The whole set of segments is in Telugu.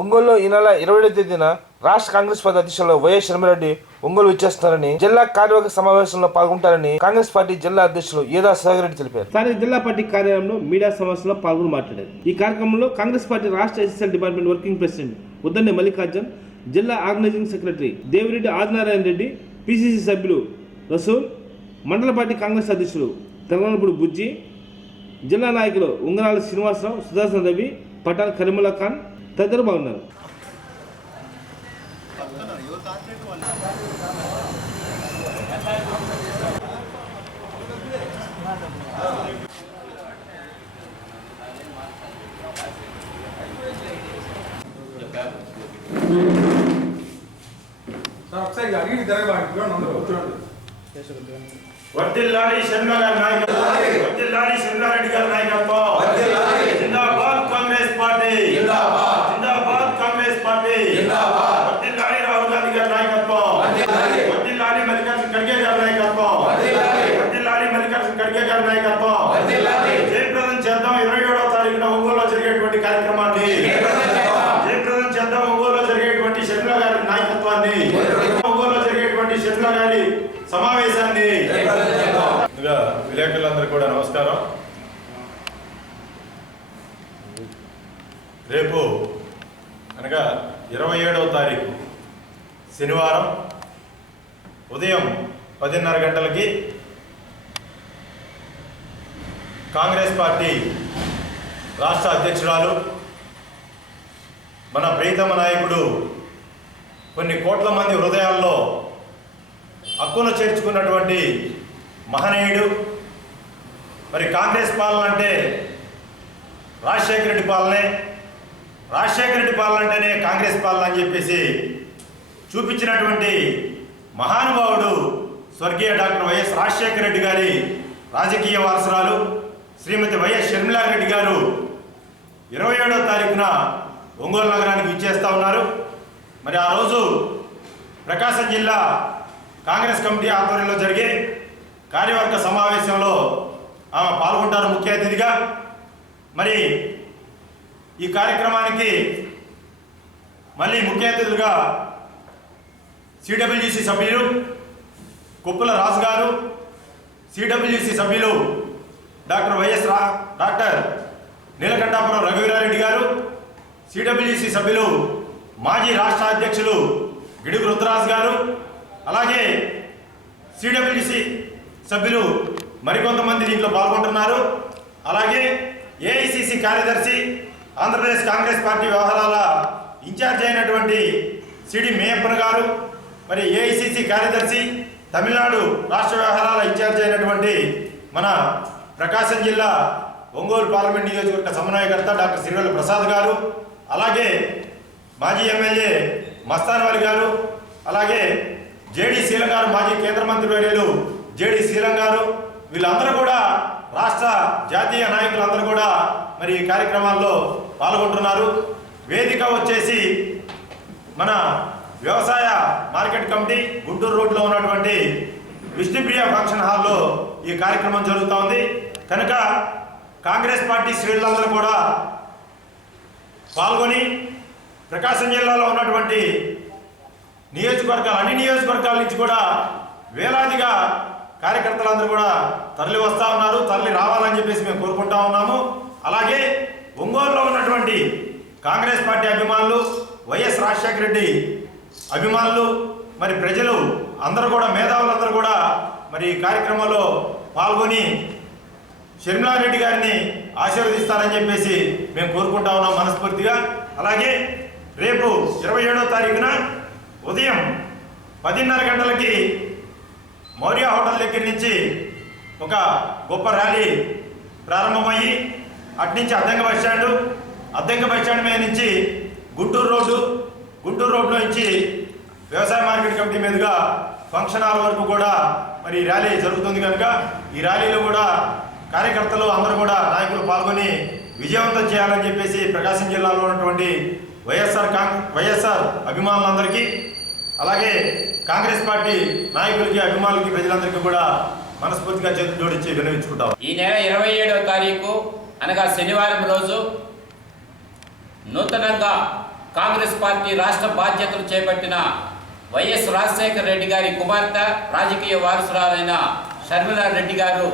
ఒంగోలులో ఈ నెల ఇరవై తేదీన రాష్ట్ర కాంగ్రెస్ పార్టీ అధ్యక్షులు వైఎస్ శర్మరెడ్డి ఒంగోలు విచ్చేస్తారని జిల్లా కార్యవర్గ సమావేశంలో పాల్గొంటారని కాంగ్రెస్ పార్టీ జిల్లా అధ్యక్షులు ఏదా సాగర్ రెడ్డి తెలిపారు. స్థానిక జిల్లా పార్టీ కార్యాలయంలో మీడియా సమావేశంలో పాల్గొని మాట్లాడారు. ఈ కార్యక్రమంలో కాంగ్రెస్ పార్టీ రాష్ట్ర SSL department working president Uddandi Mallikarjun జిల్లా organising secretary Devireddy Adinarayana Reddy PCC సభ్యులు రసూల్ మండల పార్టీ కాంగ్రెస్ అధ్యక్షులు తెలంగాణపుడు బుజ్జి జిల్లా నాయకులు ఉంగరాల శ్రీనివాసరావు సుదర్శన్ రవి పఠాన్ కరీముల్లా ఖాన్ తదితరులు బాగున్నారు అడిగి జరగబాండి అందరూ కూర్చోండి వర్దిల్లాలి షర్మిల గారి నాయకత్వం. వర్దిల్లాలి షర్మిలారెడ్డి గారి నాయకత్వం. జిందాబాద్ కాంగ్రెస్ పార్టీ. జిందాబాద్. కాంగ్రెస్ పార్టీ. వర్దిల్లాలి రాహుల్ గాంధీ గారి నాయకత్వం వర్దిల్లాలి మల్లికార్జున ఖర్గే గారి నాయకత్వం వర్దిల్లాలి మల్లికార్జున ఖర్గే గారి నాయకత్వం జయప్రదం చేద్దాం ఇరవై ఏడవ తారీఖున ఒంగోలులో జరిగేటువంటి కార్యక్రమాన్ని జయప్రదం చేద్దాం ఒంగోలులో జరిగేటువంటి షర్మిల గారి నాయకత్వాన్ని ఒంగోలులో జరిగేటువంటి షర్మిల గారి సమావేశాన్ని ముందుగా విలేకరులందరూ కూడా నమస్కారం. రేపు అనగా ఇరవై ఏడవ తారీఖు శనివారం ఉదయం పదిన్నర గంటలకి కాంగ్రెస్ పార్టీ రాష్ట్ర అధ్యక్షురాలు మన ప్రీతమ నాయకుడు కొన్ని కోట్ల మంది హృదయాల్లో హక్కును చేర్చుకున్నటువంటి మహనీయుడు మరి కాంగ్రెస్ పాలన అంటే రాజశేఖర రెడ్డి పాలనే రాజశేఖర రెడ్డి పాలన అంటేనే కాంగ్రెస్ పాలన అని చెప్పేసి చూపించినటువంటి మహానుభావుడు స్వర్గీయ డాక్టర్ వైఎస్ రాజశేఖర రెడ్డి గారి రాజకీయ వారసురాలు శ్రీమతి వైఎస్ షర్మిలారెడ్డి గారు ఇరవై ఏడవ తారీఖున ఒంగోలు నగరానికి విచ్చేస్తా ఉన్నారు. మరి ఆ రోజు ప్రకాశం జిల్లా కాంగ్రెస్ కమిటీ ఆధ్వర్యంలో జరిగే కార్యవర్గ సమావేశంలో ఆమె పాల్గొంటారు ముఖ్య అతిథిగా. మరి ఈ కార్యక్రమానికి మళ్ళీ ముఖ్య అతిథులుగా సిడబ్ల్యూసి సభ్యులు కుప్పల రాజు గారు సిడబ్ల్యూసి సభ్యులు డాక్టర్ వైఎస్ రా డాక్టర్ నీలకంఠాపురం రఘువీరారెడ్డి గారు సిడబ్ల్యూసి సభ్యులు మాజీ రాష్ట్ర అధ్యక్షులు గిడుగు రుద్రరాజు గారు అలాగే సిడబ్ల్యూసి సభ్యులు మరికొంతమంది దీంట్లో పాల్గొంటున్నారు. అలాగే ఏఐసిసి కార్యదర్శి ఆంధ్రప్రదేశ్ కాంగ్రెస్ పార్టీ వ్యవహారాల ఇన్ఛార్జ్ అయినటువంటి సిడి మేయప్పన్ గారు మరి ఏఐసిసి కార్యదర్శి తమిళనాడు రాష్ట్ర వ్యవహారాల ఇన్ఛార్జ్ అయినటువంటి మన ప్రకాశం జిల్లా ఒంగోలు పార్లమెంట్ నియోజకవర్గ సమన్వయకర్త డాక్టర్ సిరివెల్ల ప్రసాద్ గారు అలాగే మాజీ ఎమ్మెల్యే మస్తాన్ గారు అలాగే జేడీ శీలం గారు మాజీ కేంద్ర మంత్రి వర్యులు జేడీ శీలం గారు వీళ్ళందరూ కూడా రాష్ట్ర జాతీయ నాయకులందరూ కూడా మరి ఈ కార్యక్రమాల్లో పాల్గొంటున్నారు. వేదిక వచ్చేసి మన వ్యవసాయ మార్కెట్ కమిటీ గుంటూరు రోడ్లో ఉన్నటువంటి విష్ణుప్రియ ఫంక్షన్ హాల్లో ఈ కార్యక్రమం జరుగుతూ ఉంది. కనుక కాంగ్రెస్ పార్టీ శ్రేణులందరూ కూడా పాల్గొని ప్రకాశం జిల్లాలో ఉన్నటువంటి నియోజకవర్గాలు అన్ని నియోజకవర్గాల నుంచి కూడా వేలాదిగా కార్యకర్తలందరూ కూడా తరలి వస్తూ ఉన్నారు తరలి రావాలని చెప్పేసి మేము కోరుకుంటా ఉన్నాము. అలాగే ఒంగోలులో ఉన్నటువంటి కాంగ్రెస్ పార్టీ అభిమానులు వైఎస్ రాజశేఖర రెడ్డి అభిమానులు మరి ప్రజలు అందరూ కూడా మేధావులందరూ కూడా మరి ఈ కార్యక్రమంలో పాల్గొని షర్మిలారెడ్డి గారిని ఆశీర్వదిస్తారని చెప్పేసి మేము కోరుకుంటా ఉన్నాం మనస్ఫూర్తిగా. అలాగే రేపు ఇరవై ఏడో తారీఖున ఉదయం పదిన్నర గంటలకి మౌర్య హోటల్ దగ్గర నుంచి ఒక గొప్ప ర్యాలీ ప్రారంభమయ్యి అట్నుంచి Addanki bus stand Addanki bus stand మీద నుంచి గుంటూరు రోడ్డు గుంటూరు రోడ్లో నుంచి వ్యవసాయ మార్కెట్ కమిటీ మీదుగా ఫంక్షన్ హాల్ వరకు కూడా మరి ర్యాలీ జరుగుతుంది కనుక ఈ ర్యాలీలో కూడా కార్యకర్తలు అందరూ కూడా నాయకులు పాల్గొని విజయవంతం చేయాలని చెప్పేసి ప్రకాశం జిల్లాలో ఉన్నటువంటి వైఎస్ఆర్ కాంగ్ వైఎస్ఆర్ అభిమానులందరికీ అలాగే కాంగ్రెస్ పార్టీ నాయకులకి అభిమానులకి ప్రజలందరికీ కూడా మనస్ఫూర్తిగా చేతులు జోడించి వినవించుకుంటాం. ఈ నెల ఇరవై ఏడవ తారీఖు అనగా శనివారం రోజు నూతనంగా కాంగ్రెస్ పార్టీ రాష్ట్ర బాధ్యతలు చేపట్టిన వైఎస్ రాజశేఖర రెడ్డి గారి కుమార్తె రాజకీయ వారసురాలైన షర్మిలా రెడ్డి గారు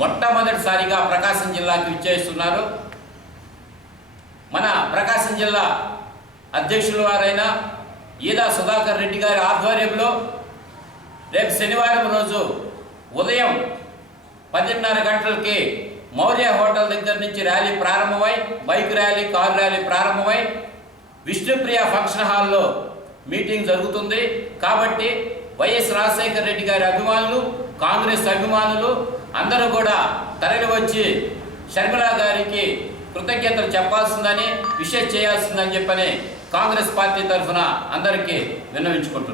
మొట్టమొదటిసారిగా ప్రకాశం జిల్లాకు విచ్చేస్తున్నారు. మన ప్రకాశం జిల్లా అధ్యక్షుల వారైన ఈదా సుధాకర్ రెడ్డి గారి ఆధ్వర్యంలో రేపు శనివారం రోజు ఉదయం పదిన్నర గంటలకి మౌర్య హోటల్ దగ్గర నుంచి ర్యాలీ ప్రారంభమై బైక్ ర్యాలీ కారు ర్యాలీ ప్రారంభమై విష్ణుప్రియ ఫంక్షన్ హాల్లో మీటింగ్ జరుగుతుంది. కాబట్టి వైఎస్ రాజశేఖర రెడ్డి గారి అభిమానులు కాంగ్రెస్ అభిమానులు అందరూ కూడా తరలి వచ్చి షర్మిలా గారికి కృతజ్ఞతలు చెప్పాల్సిందని విషయం చేయాల్సిందని చెప్పని కాంగ్రెస్ పార్టీ తరఫున అందరికీ విన్నవించుకుంటున్నాం.